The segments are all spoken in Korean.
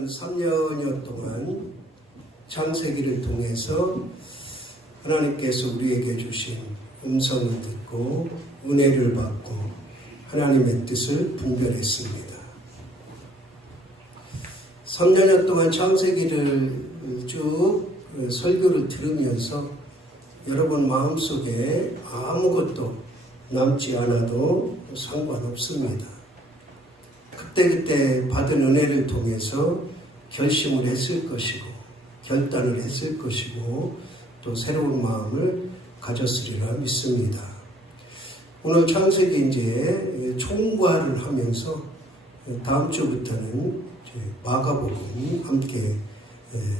지난 3년여 동안 창세기를 통해서 하나님께서 우리에게 주신 음성을 듣고 은혜를 받고 하나님의 뜻을 분별했습니다. 3년여 동안 창세기를 쭉 설교를 들으면서 여러분 마음속에 아무것도 남지 않아도 상관없습니다. 그때그때 받은 은혜를 통해서 결심을 했을 것이고 결단을 했을 것이고 또 새로운 마음을 가졌으리라 믿습니다. 오늘 창세기 이제 총괄을 하면서 다음 주부터는 마가복음 함께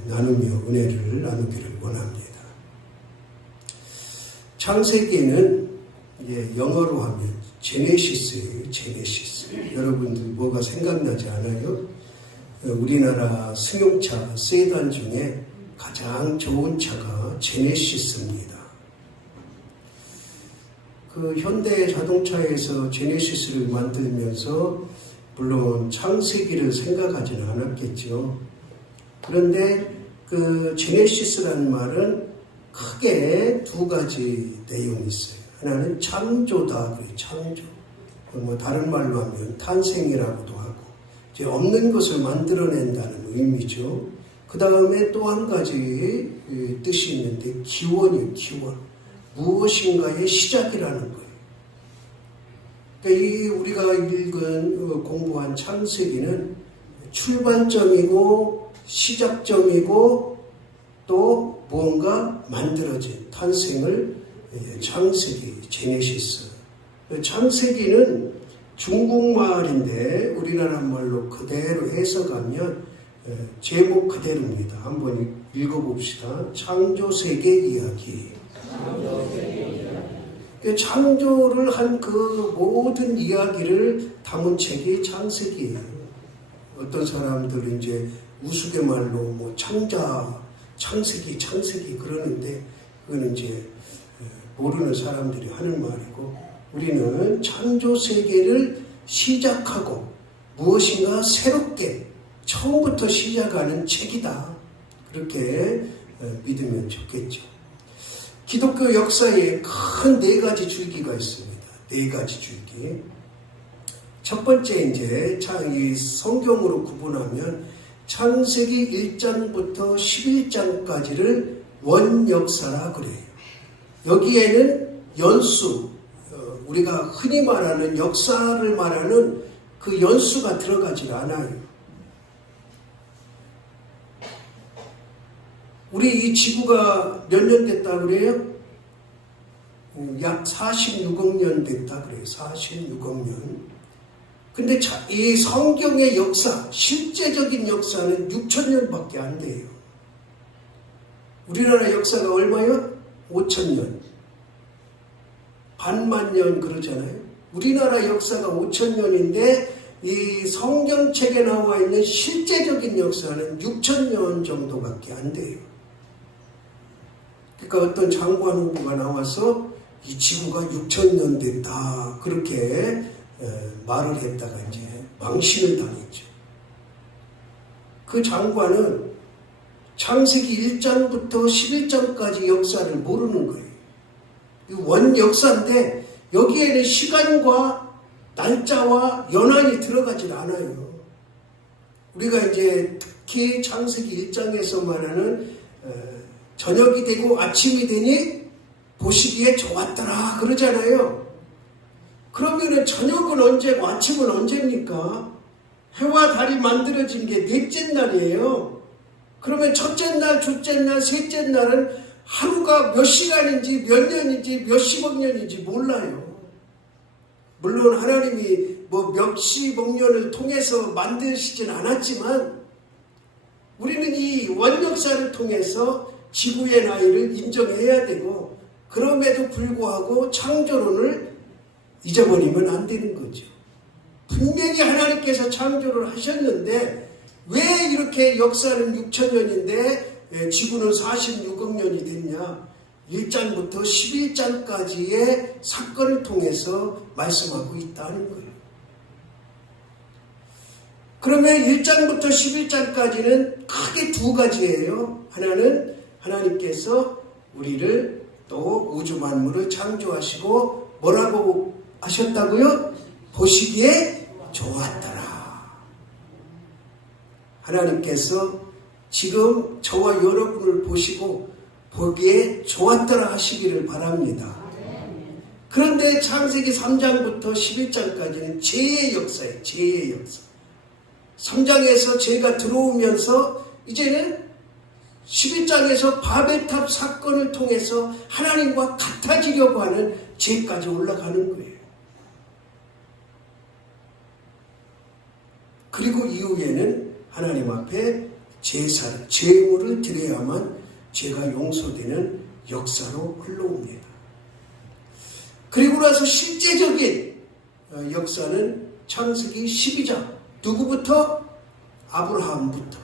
나누며 은혜를 나누기를 원합니다. 창세기는 영어로 하면 제네시스예요. 제네시스. 여러분들 뭐가 생각나지 않아요? 우리나라 승용차 세단 중에 가장 좋은 차가 제네시스입니다. 그 현대 자동차에서 제네시스를 만들면서 물론 창세기를 생각하지는 않았겠죠. 그런데 그 제네시스라는 말은 크게 두 가지 내용이 있어요. 하나는 창조다 창조. 뭐 다른 말로 하면 탄생이라고도 없는 것을 만들어낸다는 의미죠. 그 다음에 또 한 가지 뜻이 있는데 기원이요 기원. 무엇인가의 시작이라는 거예요. 그러니까 이 우리가 읽은 어, 공부한 창세기는 출발점이고 시작점이고 또 무언가 만들어진 탄생을 예, 창세기, 제네시스. 창세기는 중국말인데 우리나라 말로 그대로 해석하면 예, 제목 그대로입니다. 한번 읽어봅시다. 창조세계 이야기. 그 창조를 한 그 모든 이야기를 담은 책이 창세기예요. 어떤 사람들은 이제 우스갯말로 뭐 창자, 창세기, 창세기 그러는데 그거는 이제 모르는 사람들이 하는 말이고 우리는 창조 세계를 시작하고 무엇인가 새롭게 처음부터 시작하는 책이다. 그렇게 믿으면 좋겠죠. 기독교 역사에 큰 네 가지 줄기가 있습니다. 네 가지 줄기. 첫 번째 이제 이 성경으로 구분하면 창세기 1장부터 11장까지를 원역사라 그래요. 여기에는 연수, 어, 우리가 흔히 말하는 역사를 말하는 그 연수가 들어가지 않아요. 우리 이 지구가 몇 년 됐다 그래요? 음, 약 46억 년 됐다 그래요. 46억 년. 근데 이 성경의 역사, 실제적인 역사는 6천 년밖에 안 돼요. 우리나라 역사가 얼마요? 5천 년. 반만 년 그러잖아요. 우리나라 역사가 5천 년인데 이 성경책에 나와 있는 실제적인 역사는 6천 년 정도밖에 안 돼요. 그러니까 어떤 장관 후보가 나와서 이 지구가 6천 년 됐다 그렇게 말을 했다가 이제 망신을 당했죠. 그 장관은 창세기 1장부터 11장까지 역사를 모르는 거예요. 원 역사인데 여기에는 시간과 날짜와 연한이 들어가질 않아요. 우리가 이제 특히 창세기 1장에서 말하는 저녁이 되고 아침이 되니 보시기에 좋았더라 그러잖아요. 그러면은 저녁은 언제고 아침은 언제입니까? 해와 달이 만들어진 게 넷째 날이에요. 그러면 첫째 날, 둘째 날, 셋째 날은 하루가 몇 시간인지 몇 년인지 몇십억 년인지 몰라요. 물론 하나님이 뭐 몇십억 년을 통해서 만드시진 않았지만 우리는 이 원역사를 통해서 지구의 나이를 인정해야 되고 그럼에도 불구하고 창조론을 잊어버리면 안 되는 거죠. 분명히 하나님께서 창조를 하셨는데 왜 이렇게 역사는 6천 년인데 지구는 46억 년이 됐냐? 1장부터 11장까지의 사건을 통해서 말씀하고 있다는 거예요. 그러면 1장부터 11장까지는 크게 두 가지예요. 하나는 하나님께서 우리를 또 우주 만물을 창조하시고 뭐라고 하셨다고요? 보시기에 좋았더라. 하나님께서 지금 저와 여러분을 보시고 보기에 좋았더라 하시기를 바랍니다. 그런데 창세기 3장부터 11장까지는 죄의 역사예요. 죄의 역사. 3장에서 죄가 들어오면서 이제는 11장에서 바벨탑 사건을 통해서 하나님과 같아지려고 하는 죄까지 올라가는 거예요. 그리고 이후에는 하나님 앞에 제사를, 제물을 드려야만 죄가 용서되는 역사로 흘러옵니다. 그리고 나서 실제적인 어, 역사는 창세기 12장. 누구부터? 아브라함부터.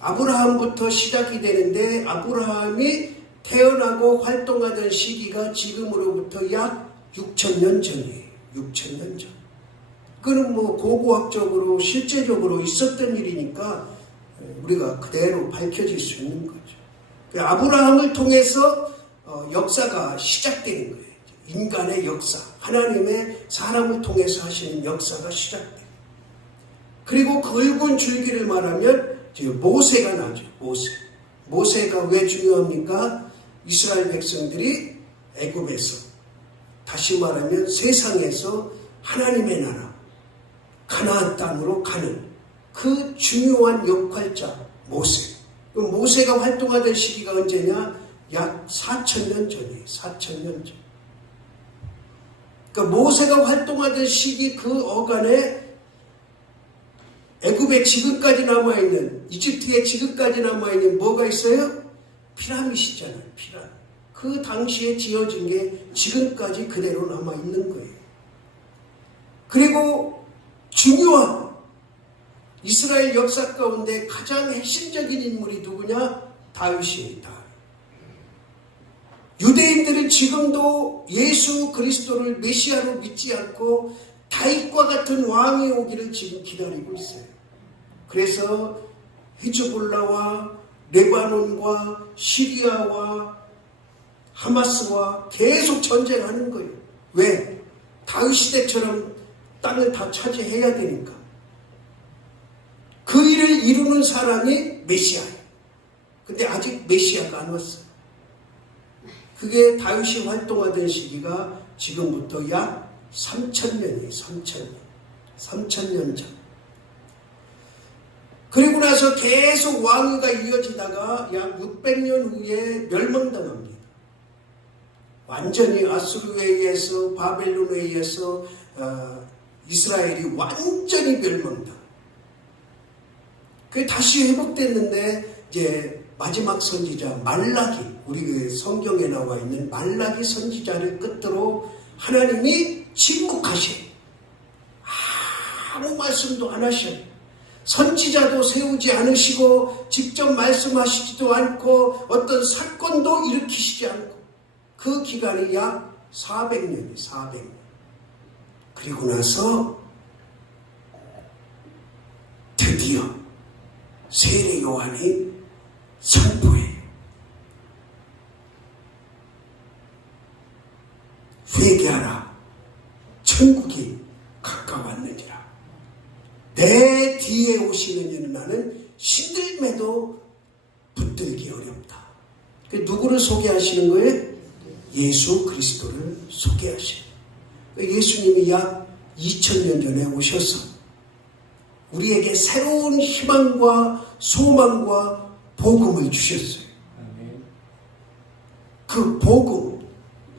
아브라함부터 시작이 되는데 아브라함이 태어나고 활동하던 시기가 지금으로부터 약 6천년 전이에요. 6천년 전. 그는 뭐 고고학적으로 실제적으로 있었던 일이니까 우리가 그대로 밝혀질 수 있는 거죠. 그 아브라함을 통해서 어, 역사가 시작되는 거예요. 인간의 역사, 하나님의 사람을 통해서 하시는 역사가 시작돼요. 그리고 굵은 줄기를 말하면 모세가 나죠. 모세. 모세가 왜 중요합니까? 이스라엘 백성들이 애굽에서 다시 말하면 세상에서 하나님의 나라 가나안 땅으로 가는 그 중요한 역할자 모세. 그 모세가 활동하던 시기가 언제냐? 약 4천 년 전이에요. 4천 년 전. 그러니까 모세가 활동하던 시기 그 어간에 애굽에 지금까지 남아있는 이집트에 지금까지 남아있는 뭐가 있어요? 피라미시잖아요. 피라미. 그 당시에 지어진 게 지금까지 그대로 남아있는 거예요. 그리고 중요한 이스라엘 역사 가운데 가장 핵심적인 인물이 누구냐? 다윗입니다. 유대인들은 지금도 예수 그리스도를 메시아로 믿지 않고 다윗과 같은 왕이 오기를 지금 기다리고 있어요. 그래서 히즈볼라와 레바논과 시리아와 하마스와 계속 전쟁하는 거예요. 왜? 다윗 시대처럼 땅을 다 차지해야 되니까. 그 일을 이루는 사람이 메시아예요. 근데 아직 메시아가 안 왔어요. 그게 다윗이 활동하던 시기가 지금부터 약 3천년이에요. 3천년. 3천년 전. 그리고 나서 계속 왕위가 이어지다가 약 600년 후에 멸망당합니다. 완전히 아수르에 의해서 바벨론에 의해서 어, 이스라엘이 완전히 멸망당. 그게 다시 회복됐는데 이제 마지막 선지자 말라기 우리 그 성경에 나와 있는 말라기 선지자를 끝으로 하나님이 침묵하셔. 아무 말씀도 안 하셔. 선지자도 세우지 않으시고 직접 말씀하시지도 않고 어떤 사건도 일으키시지 않고 그 기간이 약 400년이 400년. 그리고 나서 드디어 세례 요한이 선포해. 회개하라. 천국이 가까웠느니라. 내 뒤에 오시는 이는 나는 신들매도 붙들기 어렵다. 그 누구를 소개하시는 거예요? 예수 그리스도를 소개하시는 그 예수님이 약 2000년 전에 오셔서 우리에게 새로운 희망과 소망과 복음을 주셨어요. 그 복음,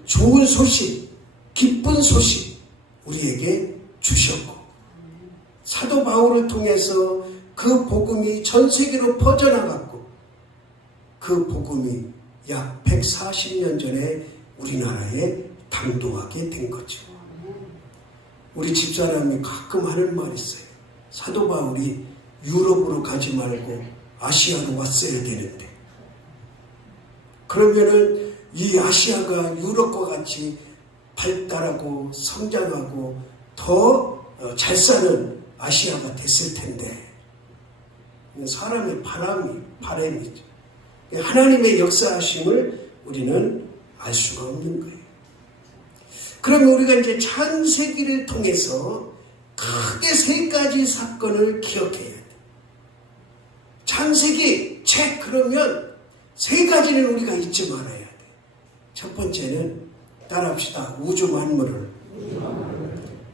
좋은 소식, 기쁜 소식 우리에게 주셨고 사도 바울을 통해서 그 복음이 전 세계로 퍼져나갔고 그 복음이 약 140년 전에 우리나라에 당도하게 된 거죠. 우리 집사람이 가끔 하는 말이 있어요. 사도 바울이 유럽으로 가지 말고 아시아로 왔어야 되는데. 그러면은 이 아시아가 유럽과 같이 발달하고 성장하고 더 잘 사는 아시아가 됐을 텐데 사람의 바람이 바람이죠. 하나님의 역사하심을 우리는 알 수가 없는 거예요. 그러면 우리가 이제 창세기를 통해서 크게 세 가지 사건을 기억해야 돼. 창세기 책 그러면 세 가지는 우리가 잊지 말아야 돼. 첫 번째는 따라합시다. 우주 만물을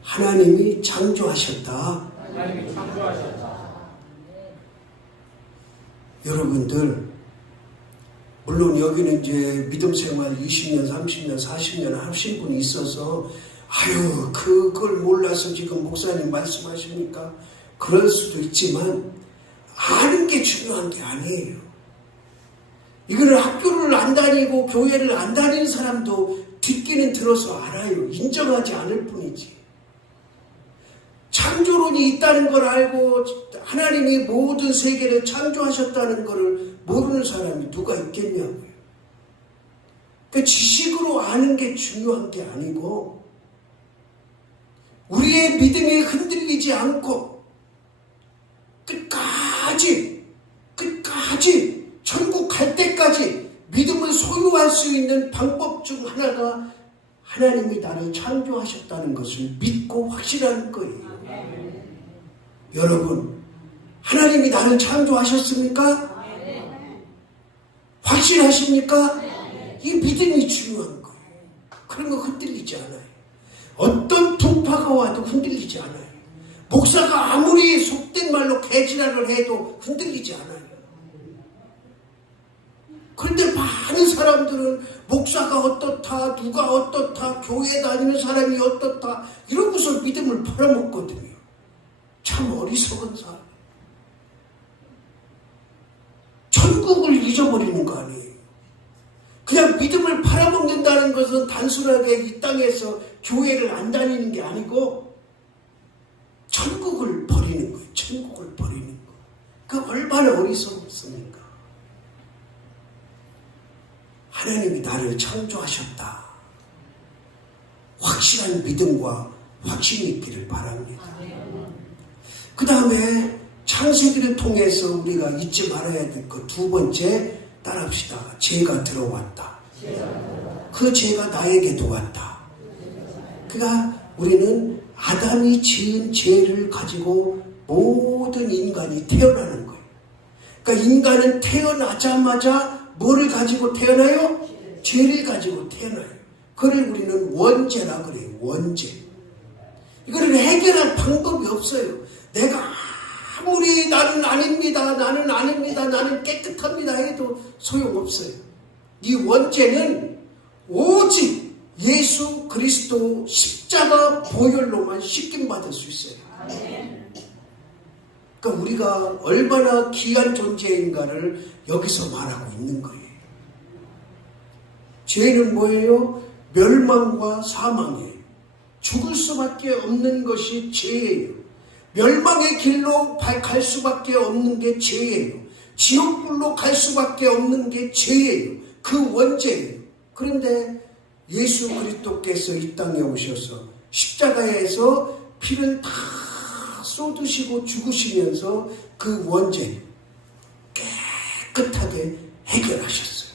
하나님이 창조하셨다. 하나님이 창조하셨다. 여러분들 물론 여기는 이제 믿음 생활 20년, 30년, 40년 하신 분이 있어서 아유 그걸 몰라서 지금 목사님 말씀하십니까? 그럴 수도 있지만 아는 게 중요한 게 아니에요. 이거를 학교를 안 다니고 교회를 안 다니는 사람도 듣기는 들어서 알아요. 인정하지 않을 뿐이지. 창조론이 있다는 걸 알고 하나님이 모든 세계를 창조하셨다는 것을 모르는 사람이 누가 있겠냐고요. 그 지식으로 아는 게 중요한 게 아니고 우리의 믿음이 흔들리지 않고 끝까지 끝까지 천국 갈 때까지 믿음을 소유할 수 있는 방법 중 하나가 하나님이 나를 창조하셨다는 것을 믿고 확신하는 거예요. 여러분, 하나님이 나를 창조하셨습니까? 확신하십니까? 이 믿음이 중요한 거예요. 그런 거 흔들리지 않아요. 어떤 풍파가 와도 흔들리지 않아요. 목사가 아무리 속된 말로 개지랄을 해도 흔들리지 않아요. 그런데 많은 사람들은 목사가 어떻다, 누가 어떻다, 교회 다니는 사람이 어떻다, 이러고서 믿음을 팔아먹거든요. 참 어리석은 사람. 천국을 잊어버리는 거 아니에요. 그냥 믿음을 팔아먹는다는 것은 단순하게 이 땅에서 교회를 안 다니는 게 아니고 천국을 버리는 거예요. 천국을 버리는 거. 그 얼마나 어리석습니까? 하나님이 나를 창조하셨다. 확실한 믿음과 확신이 있기를 바랍니다. 그 다음에 창세기를 통해서 우리가 잊지 말아야 될 것 두 번째 따라합시다. 죄가 들어왔다. 그 죄가 나에게도 왔다. 그러니까 우리는 아담이 지은 죄를 가지고 모든 인간이 태어나는 거예요. 그러니까 인간은 태어나자마자 뭐를 가지고 태어나요? 죄를 가지고 태어나요. 그걸 우리는 원죄라 그래요. 원죄. 이거를 해결할 방법이 없어요. 내가 아무리 나는 아닙니다, 나는 아닙니다, 나는 깨끗합니다 해도 소용없어요. 이 원죄는 오직 예수 그리스도 십자가 보혈로만 씻김 받을 수 있어요. 그러니까 우리가 얼마나 귀한 존재인가를 여기서 말하고 있는 거예요. 죄는 뭐예요? 멸망과 사망이에요. 죽을 수밖에 없는 것이 죄예요. 멸망의 길로 갈 수밖에 없는 게 죄예요. 지옥불로 갈 수밖에 없는 게 죄예요. 그 원죄예요. 그런데 예수 그리스도께서 이 땅에 오셔서 십자가에서 피를 다 쏟으시고 죽으시면서 그 원죄 깨끗하게 해결하셨어요.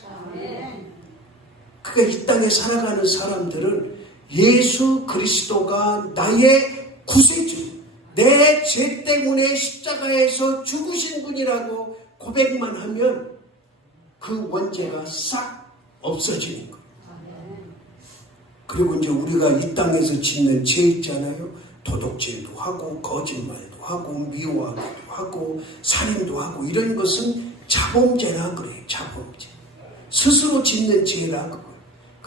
그러니까 이 땅에 살아가는 사람들은 예수 그리스도가 나의 구세주, 내 죄 때문에 십자가에서 죽으신 분이라고 고백만 하면 그 원죄가 싹 없어지는 거예요. 그리고 이제 우리가 이 땅에서 짓는 죄 있잖아요. 도덕질도 하고, 거짓말도 하고, 미워하기도 하고, 살인도 하고, 이런 것은 자범죄라 그래요. 자범죄. 스스로 짓는 죄라 그거.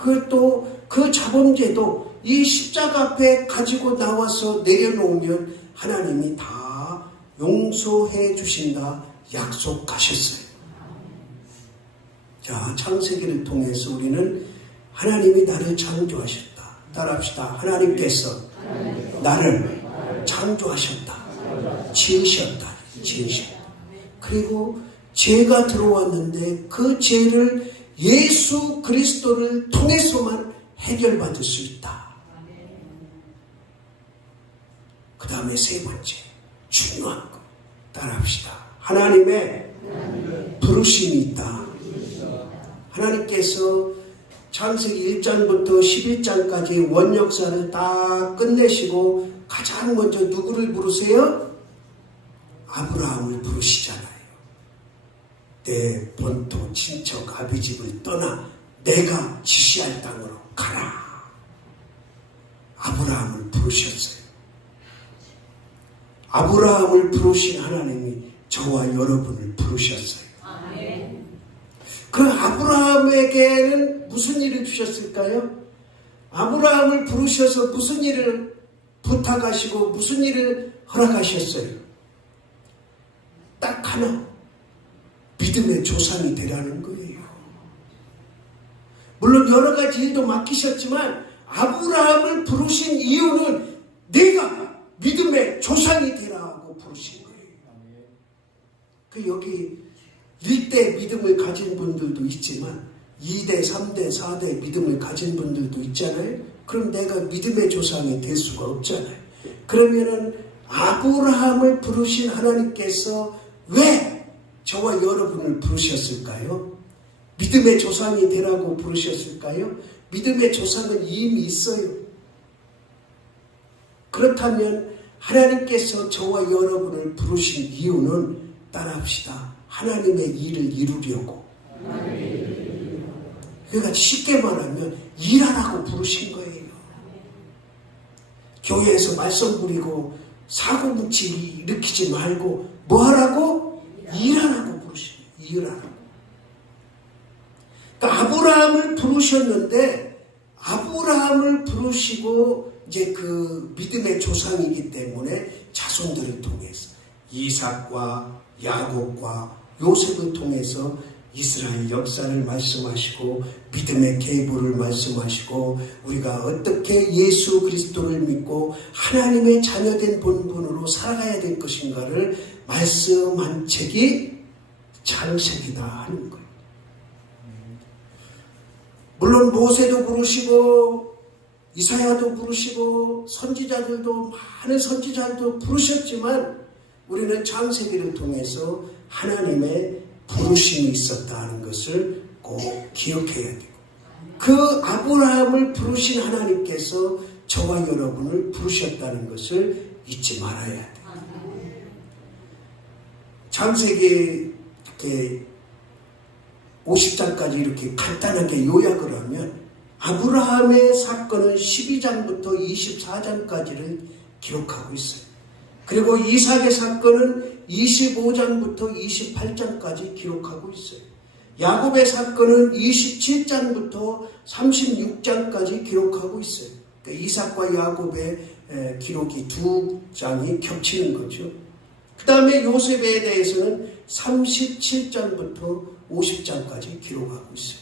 그것도 그 자범죄도 이 십자가 앞에 가지고 나와서 내려놓으면 하나님이 다 용서해 주신다 약속하셨어요. 자, 창세기를 통해서 우리는 하나님이 나를 창조하셨다. 따라합시다. 하나님께서 나를 창조하셨다. 지으셨다. 지으셨다. 그리고 죄가 들어왔는데 그 죄를 예수 그리스도를 통해서만 해결받을 수 있다. 그 다음에 세 번째. 중요한 거. 따라합시다. 하나님의 부르심이 있다. 하나님께서 창세기 1장부터 11장까지 원역사를 다 끝내시고 가장 먼저 누구를 부르세요? 아브라함을 부르시잖아요. 내 본토 친척 아비집을 떠나 내가 지시할 땅으로 가라. 아브라함을 부르셨어요. 아브라함을 부르신 하나님이 저와 여러분을 부르셨어요. 그 아브라함에게는 무슨 일을 주셨을까요? 아브라함을 부르셔서 무슨 일을 부탁하시고 무슨 일을 허락하셨어요? 딱 하나. 믿음의 조상이 되라는 거예요. 물론 여러 가지 일도 맡기셨지만 아브라함을 부르신 이유는 내가 믿음의 조상이 되라고 부르신 거예요. 그 여기 1대 믿음을 가진 분들도 있지만 2대, 3대, 4대 믿음을 가진 분들도 있잖아요. 그럼 내가 믿음의 조상이 될 수가 없잖아요. 그러면은 아브라함을 부르신 하나님께서 왜 저와 여러분을 부르셨을까요? 믿음의 조상이 되라고 부르셨을까요? 믿음의 조상은 이미 있어요. 그렇다면 하나님께서 저와 여러분을 부르신 이유는 따라합시다. 하나님의 일을 이루려고. 그러니까 쉽게 말하면 일하라고 부르신 거예요. 교회에서 말썽 부리고 사고 뭉치 일으키지 말고 뭐 하라고? 일하라고 부르신 거예요. 일하라고. 그러니까 아브라함을 부르셨는데 아브라함을 부르시고 이제 그 믿음의 조상이기 때문에 자손들을 통해서 이삭과 야곱과 요셉을 통해서 이스라엘 역사를 말씀하시고 믿음의 계보를 말씀하시고 우리가 어떻게 예수 그리스도를 믿고 하나님의 자녀된 본분으로 살아가야 될 것인가를 말씀한 책이 창세기다 하는 거예요. 물론 모세도 부르시고 이사야도 부르시고 선지자들도 많은 선지자들도 부르셨지만 우리는 창세기를 통해서 하나님의 부르심이 있었다는 것을 꼭 기억해야 되고 그 아브라함을 부르신 하나님께서 저와 여러분을 부르셨다는 것을 잊지 말아야 돼요. 창세기 이렇게 50장까지 이렇게 간단하게 요약을 하면 아브라함의 사건은 12장부터 24장까지를 기록하고 있어요. 그리고 이삭의 사건은 25장부터 28장까지 기록하고 있어요. 야곱의 사건은 27장부터 36장까지 기록하고 있어요. 그러니까 이삭과 야곱의 기록이 두 장이 겹치는 거죠. 그 다음에 요셉에 대해서는 37장부터 50장까지 기록하고 있어요.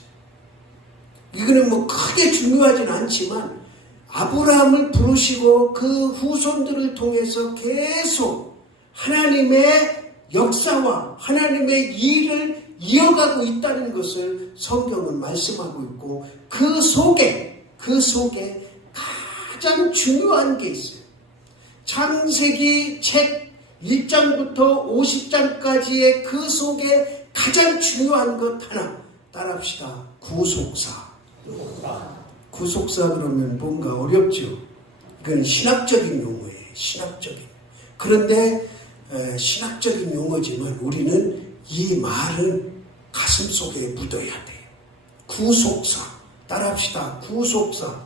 이거는 뭐 크게 중요하진 않지만 아브라함을 부르시고 그 후손들을 통해서 계속 하나님의 역사와 하나님의 일을 이어가고 있다는 것을 성경은 말씀하고 있고 그 속에 그 속에 가장 중요한 게 있어요. 창세기 책 1장부터 50장까지의 그 속에 가장 중요한 것 하나 따라합시다. 구속사. 구속사 그러면 뭔가 어렵죠. 이건 신학적인 용어예요. 신학적인. 그런데 에, 신학적인 용어지만 우리는 이 말은 가슴 속에 묻어야 돼요. 구속사. 따라합시다. 구속사.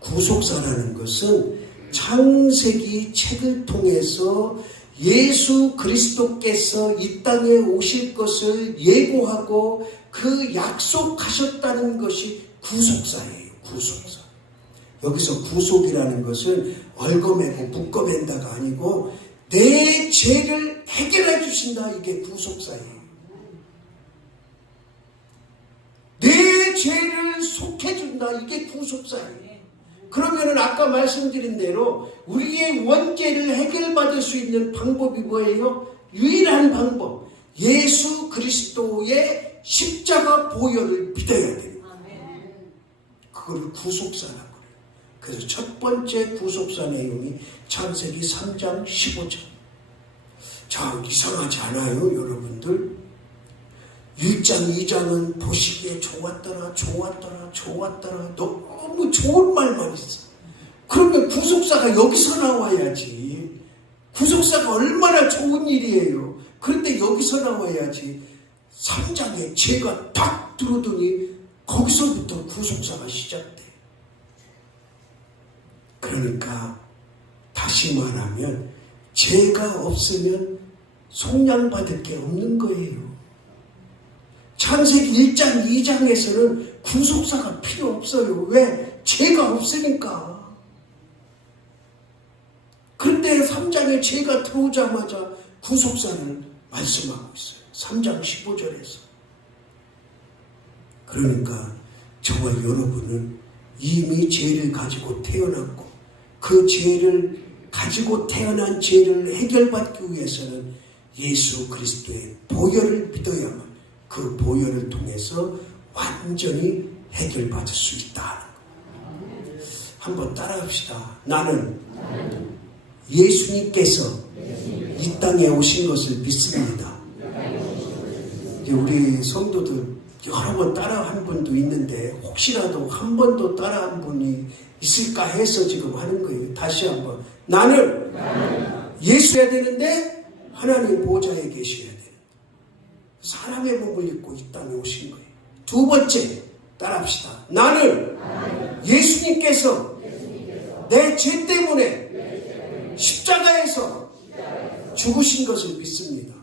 구속사라는 것은 창세기 책을 통해서 예수 그리스도께서 이 땅에 오실 것을 예고하고 그 약속하셨다는 것이 구속사예요. 구속사. 여기서 구속이라는 것은 얼거매고 묶어맨다가 아니고 내 죄를 해결해 주신다. 이게 구속사예요. 내 죄를 속해준다. 이게 구속사예요. 그러면은 아까 말씀드린 대로 우리의 원죄를 해결받을 수 있는 방법이 뭐예요? 유일한 방법. 예수 그리스도의 십자가 보혈을 믿어야 돼요. 그걸 구속사라고 그래요. 그래서 첫 번째 구속사 내용이 창세기 3장 15절. 자, 이상하지 않아요, 여러분들? 좋았더라, 좋았더라, 좋았더라. 너무 좋은 말만 있어. 그러면 구속사가 여기서 나와야지. 구속사가 얼마나 좋은 일이에요. 그런데 여기서 나와야지. 3장에 죄가 딱 들어오더니 거기서부터 구속사가 시작돼. 그러니까 다시 말하면 죄가 없으면 속량받을 게 없는 거예요. 창세기 1장, 2장에서는 구속사가 필요 없어요. 왜? 죄가 없으니까. 그런데 3장에 죄가 들어오자마자 구속사를 말씀하고 있어요. 3장 15절에서. 그러니까 저와 여러분은 이미 죄를 가지고 태어났고 그 죄를 가지고 태어난 죄를 해결받기 위해서는 예수 그리스도의 보혈을 믿어야만 그 보혈을 통해서 완전히 해결받을 수 있다. 한번 따라합시다. 나는 예수님께서 이 땅에 오신 것을 믿습니다. 우리 성도들 여러 번 따라한 분도 있는데 혹시라도 한 번도 따라한 분이 있을까 해서 지금 하는 거예요. 다시 한번 나는 예수야 되는데 하나님 보좌에 돼요. 사람의 몸을 입고 이 땅에 오신 거예요. 두 번째 따라합시다. 나는 예수님께서 내 죄 때문에 십자가에서 죽으신 것을 믿습니다.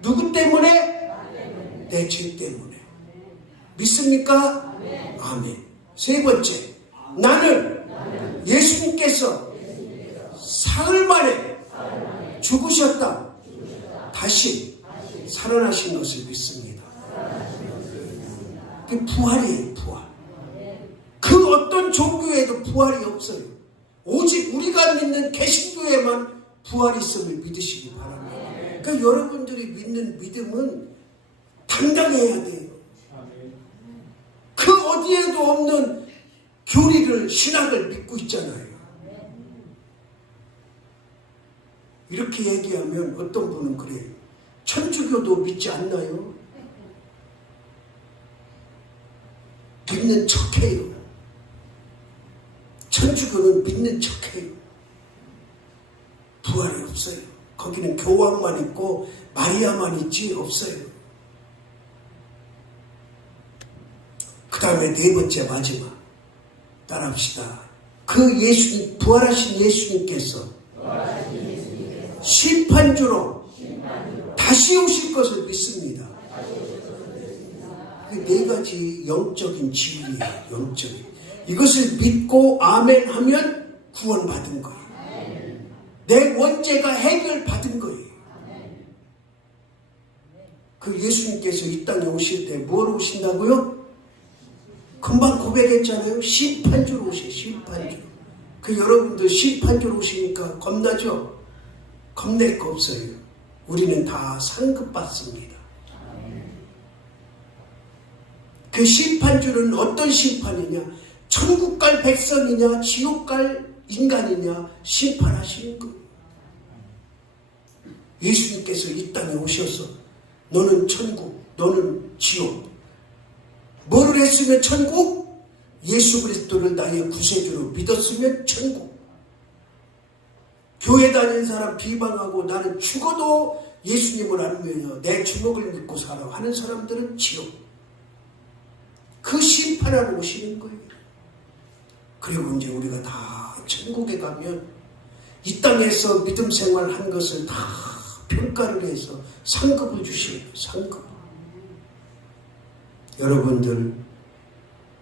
누구 때문에? 내 죄 때문에. 믿습니까? 아멘. 세 번째, 나는 예수님께서 사흘 만에 죽으셨다. 다시 살아나신 것을 믿습니다. 그 부활이에요, 부활. 그 어떤 종교에도 부활이 없어요. 오직 우리가 믿는 개신교에만 부활이 있음을 믿으시기 바랍니다. 그러니까 여러분들이 믿는 믿음은 당당해야 돼요. 그 어디에도 없는 교리를, 신학을 믿고 있잖아요. 이렇게 얘기하면 어떤 분은 그래요. 천주교도 믿지 않나요? 믿는 척해요. 천주교는 믿는 척해요. 부활이 없어요. 거기는 교황만 있고 마리아만 있지 없어요. 그 다음에 네 번째 마지막 따라합시다. 그 예수님 부활하신 예수님께서 심판주로 다시 오실 것을 믿습니다. 그네 가지 영적인 진리예요. 영적인. 이것을 믿고 아멘 하면 구원받은 거예요. 내 원죄가 해결받은 거예요. 그 예수님께서 이 땅에 오실 때 뭐로 오신다고요? 금방 고백했잖아요. 심판주로 오세요. 심판주. 그 여러분들 심판주로 오시니까 겁나죠? 겁낼 거 없어요. 우리는 다 상급받습니다. 그 심판주는 어떤 심판이냐? 천국 갈 백성이냐? 지옥 갈 인간이냐? 심판하시는 거예요. 예수님께서 이 땅에 오셔서 너는 천국, 너는 지옥. 뭐를 했으면 천국? 예수 그리스도를 나의 구세주로 믿었으면 천국. 교회 다니는 사람 비방하고 나는 죽어도 예수님을 안 믿어 내 주먹을 믿고 살아 하는 사람들은 지옥. 그 심판하러 오시는 거예요. 그리고 이제 우리가 다 천국에 가면 이 땅에서 믿음 생활 한 것을 다 평가를 해서 상급을 주시는 상급. 여러분들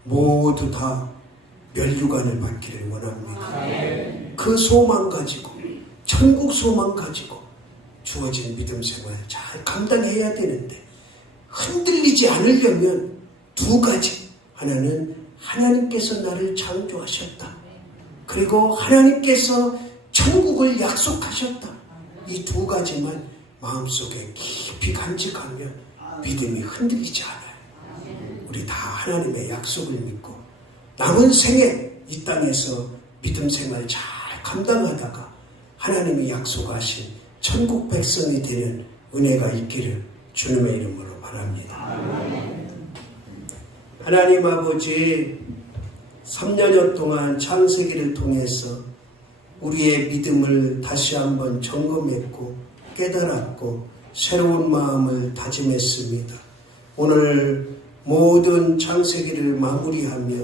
모두 다 멸류관을 받기를 원합니다. 그 소망 가지고 천국 소망 가지고 주어진 믿음 생활 잘 감당해야 되는데 흔들리지 않으려면 두 가지 하나는 하나님께서 나를 창조하셨다. 그리고 하나님께서 천국을 약속하셨다. 이 두 가지만 마음속에 깊이 간직하면 믿음이 흔들리지 않아요. 우리 다 하나님의 약속을 믿고 남은 생에 이 땅에서 믿음 생활 잘 감당하다가 하나님이 약속하신 천국 백성이 되는 은혜가 있기를 주님의 이름으로 바랍니다. 하나님 아버지 3년여 동안 창세기를 통해서 우리의 믿음을 다시 한번 점검했고 깨달았고 새로운 마음을 다짐했습니다. 오늘 모든 창세기를 마무리하며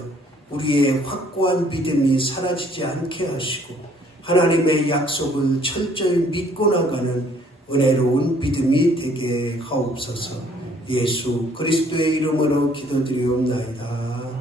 우리의 확고한 믿음이 사라지지 않게 하시고 하나님의 약속을 철저히 믿고 나가는 은혜로운 믿음이 되게 하옵소서 예수 그리스도의 이름으로 기도드리옵나이다.